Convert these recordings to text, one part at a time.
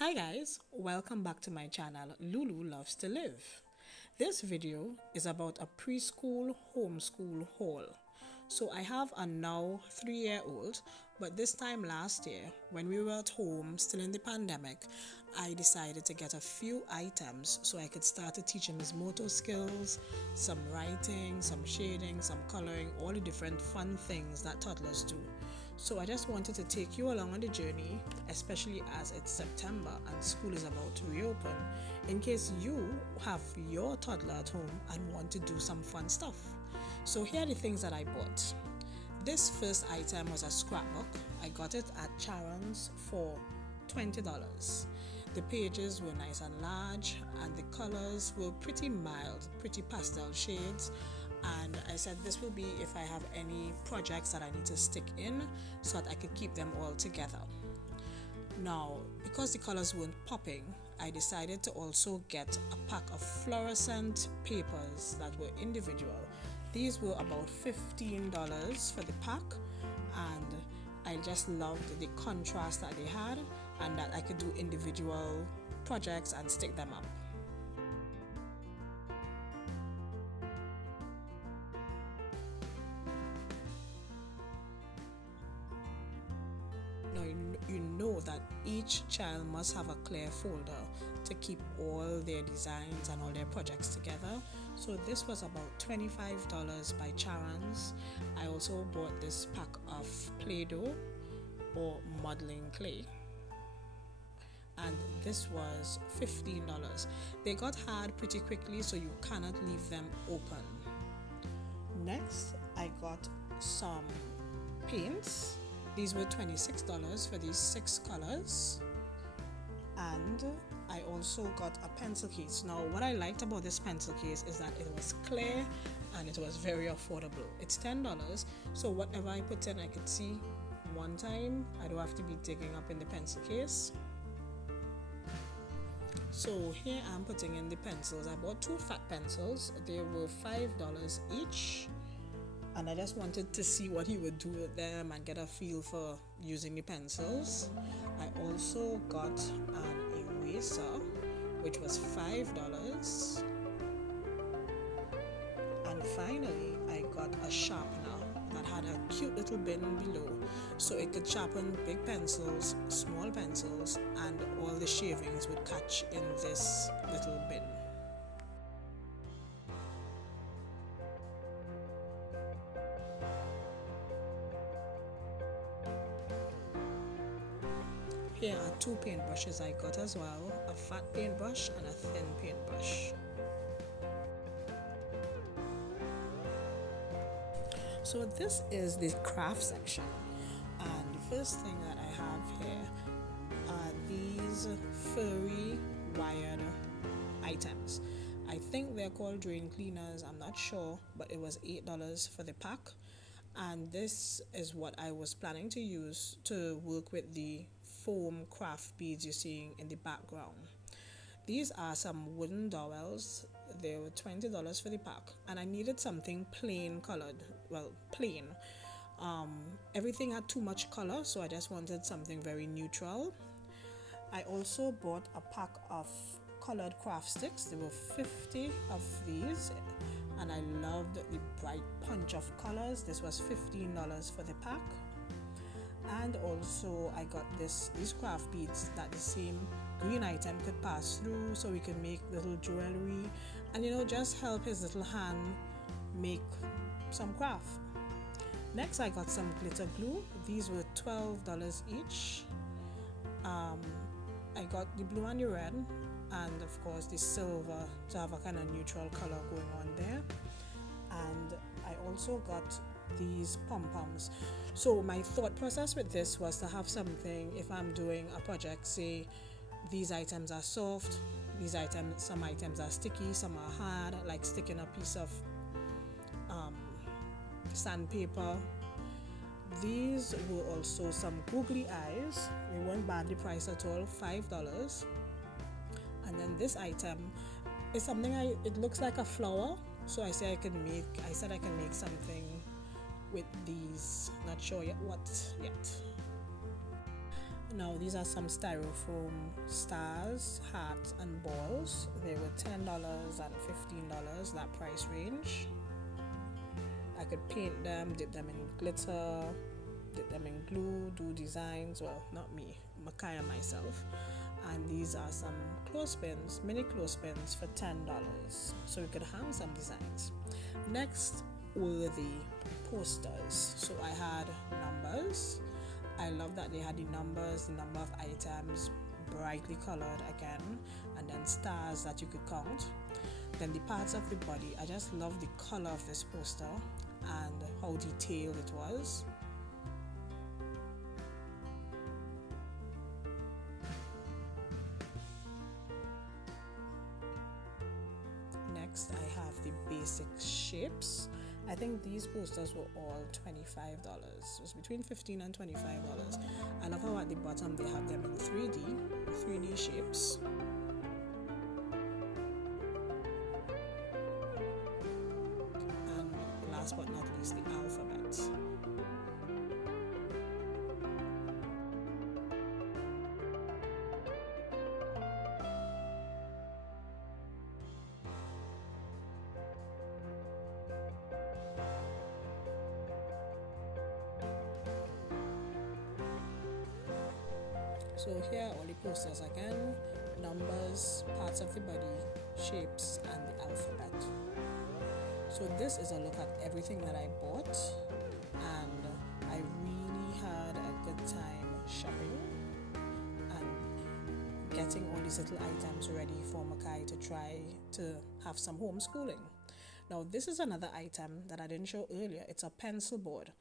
Hi guys, welcome back to my channel Lulu Loves to Live. This video is about a preschool homeschool haul. So I have a now 3-year-old, but this time last year when we were at home still in the pandemic, I decided to get a few items so I could start to teach him his motor skills, some writing, some shading, some coloring, all the different fun things that toddlers do. So I just wanted to take you along on the journey, especially as it's September and school is about to reopen, in case you have your toddler at home and want to do some fun stuff. So here are the things that I bought. This first item was a scrapbook. I got it at Charran's for $20. The pages were nice and large and the colors were pretty mild, pretty pastel shades. And I said this will be if I have any projects that I need to stick in so that I could keep them all together. Now, because the colors weren't popping, I decided to also get a pack of fluorescent papers that were individual. These were about $15 for the pack, and I just loved the contrast that they had and that I could do individual projects and stick them up. Now you know that each child must have a clear folder to keep all their designs and all their projects together. So this was about $25 by Charran's. I also bought this pack of Play-Doh or modeling clay, and this was $15. They got hard pretty quickly, so you cannot leave them open. Next, I got some paints. These were $26 for these 6 colors. And I also got a pencil case. Now, what I liked about this pencil case is that it was clear and it was very affordable. It's $10, so whatever I put in, I could see one time. I don't have to be digging up in the pencil case. So here I'm putting in the pencils. I bought 2 fat pencils. They were $5 each. And I just wanted to see what he would do with them and get a feel for using the pencils. I also got an eraser, which was $5. And finally, I got a sharpener that had a cute little bin below, so it could sharpen big pencils, small pencils, and all the shavings would catch in this little bin. Here are 2 paintbrushes I got as well, a fat paintbrush and a thin paintbrush. So this is the craft section, and the first thing that I have here are these furry wired items. I think they're called drain cleaners, I'm not sure, but it was $8 for the pack. And this is what I was planning to use to work with the foam craft beads you're seeing in the background. These are some wooden dowels. They were $20 for the pack, and I needed something plain colored. Well, plain. Everything had too much color, so I just wanted something very neutral. I also bought a pack of colored craft sticks. There were 50 of these, and I loved the bright punch of colors. This was $15 for the pack. And also I got these craft beads that the same green item could pass through, so we could make little jewelry and just help his little hand make some craft. Next, I got some glitter glue. These were $12 each. I got the blue and the red, and of course the silver to have a kind of neutral color going on there. And I also got these pom-poms. So my thought process with this was to have something, if I'm doing a project, say these items are soft, some items are sticky, some are hard, like sticking a piece of sandpaper. These were also some googly eyes. They weren't badly priced at all, $5. And then this item is something it looks like a flower, so I said I can make something with these. Not sure yet what yet. Now these are some styrofoam stars, hats and balls. They were $10 and $15, that price range. I could paint them, dip them in glitter, dip them in glue, do designs. Well, not me, Makai and myself. And these are some clothespins, mini clothespins for $10, so we could hang some designs. Next were the posters. So I had numbers. I love that they had the numbers, the number of items, brightly colored again, and then stars that you could count. Then the parts of the body. I just love the color of this poster and how detailed it was. Next, I have the basic shapes. I think these posters were all $25. It was between $15 and $25. I love how at the bottom they have them in 3D shapes. And last but not least, the alphabet. So here are all the posters again, numbers, parts of the body, shapes, and the alphabet. So this is a look at everything that I bought, and I really had a good time shopping and getting all these little items ready for Makai to try to have some homeschooling. Now this is another item that I didn't show earlier. It's a pencil board.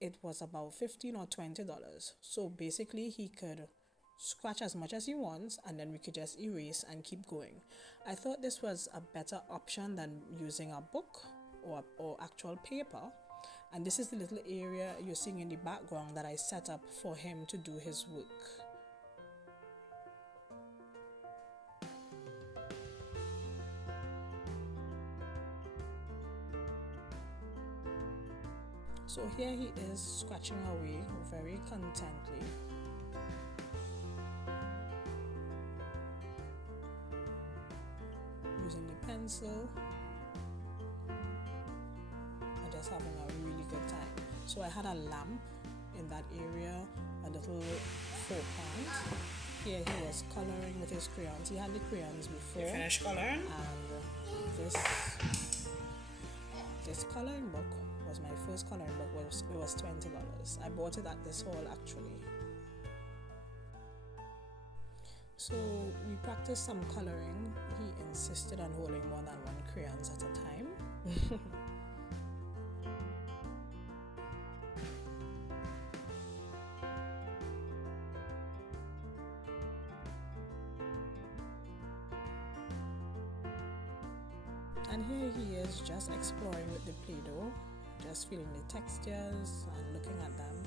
It was about $15 or $20. So basically he could scratch as much as he wants, and then we could just erase and keep going. I thought this was a better option than using a book or actual paper. And this is the little area you're seeing in the background that I set up for him to do his work. So here he is scratching away very contently. Using the pencil and just having a really good time. So I had a lamp in that area, a little faux plant. Here he was coloring with his crayons. He had the crayons before. You finished coloring? And this coloring book was my first coloring book. It was $20. I bought it at this hall actually. So we practiced some coloring. He insisted on holding more than one crayons at a time. And here he is just exploring with the Play-Doh, just feeling the textures and looking at them.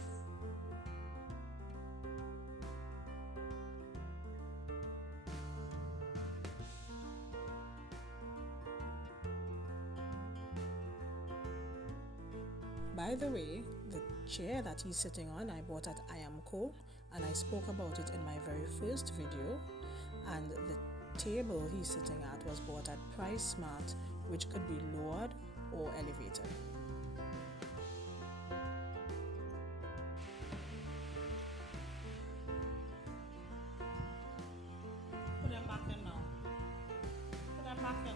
By the way, the chair that he's sitting on I bought at R.I.K, and I spoke about it in my very first video. And the table he's sitting at was bought at Price Smart, which could be lowered or elevated. Put them back in now. Put them back in.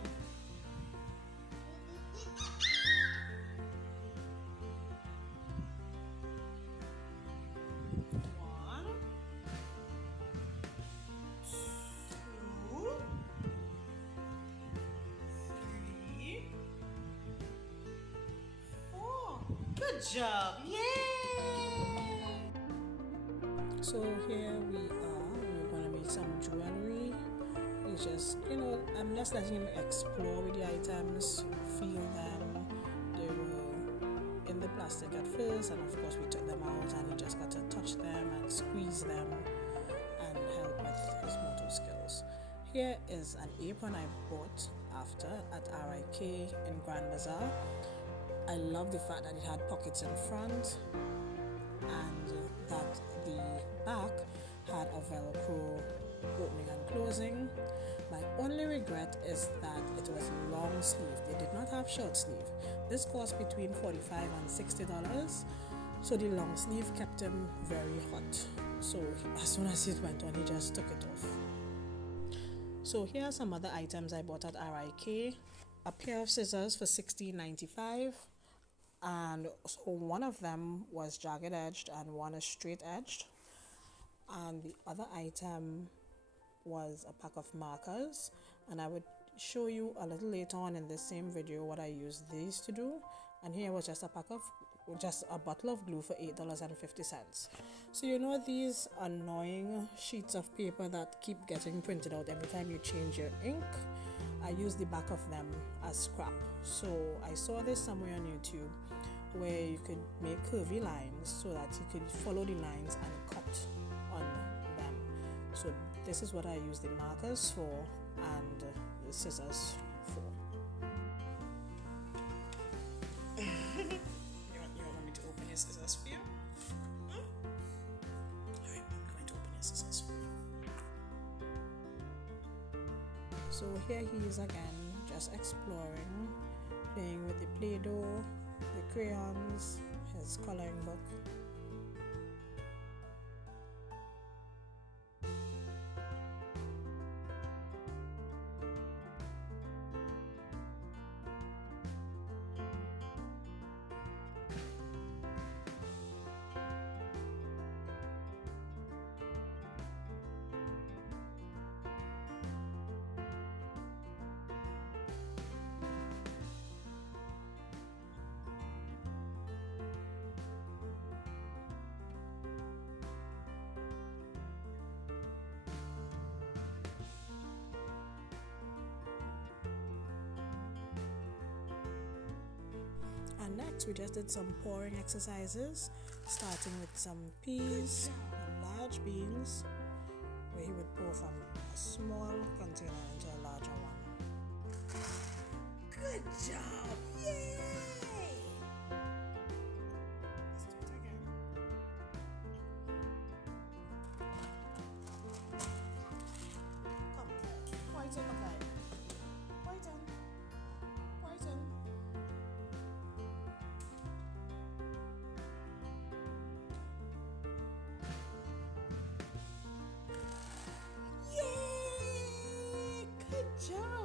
Good job! Yay! So here we are. We're gonna make some jewelry. It's just, I'm just letting him explore with the items, feel them. They were in the plastic at first, and of course we took them out, and he just got to touch them and squeeze them and help with his motor skills. Here is an apron I bought after at R.I.K in Grand Bazaar. I love the fact that it had pockets in front and that the back had using. My only regret is that it was long sleeve. They did not have short sleeve. This cost between $45 and $60. So the long sleeve kept him very hot. So as soon as it went on, he just took it off. So here are some other items I bought at R.I.K. A pair of scissors for $16.95. And so one of them was jagged edged and one is straight edged. And the other item was a pack of markers, and I would show you a little later on in this same video what I used these to do. And here was just a bottle of glue for $8.50. So you know these annoying sheets of paper that keep getting printed out every time you change your ink? I use the back of them as scrap. So I saw this somewhere on YouTube where you could make curvy lines so that you could follow the lines and cut on them. So this is what I use the markers for and the scissors for. you want me to open your scissors for you? Alright, I'm going to open your scissors for you. So here he is again, just exploring, playing with the Play-Doh, the crayons, his coloring book. And next we just did some pouring exercises, starting with some peas and large beans, where he would pour from a small container into a larger one. Good job! Yay! Let's do it again. Come, point in, okay. Point in. Point in. Yay! Good job!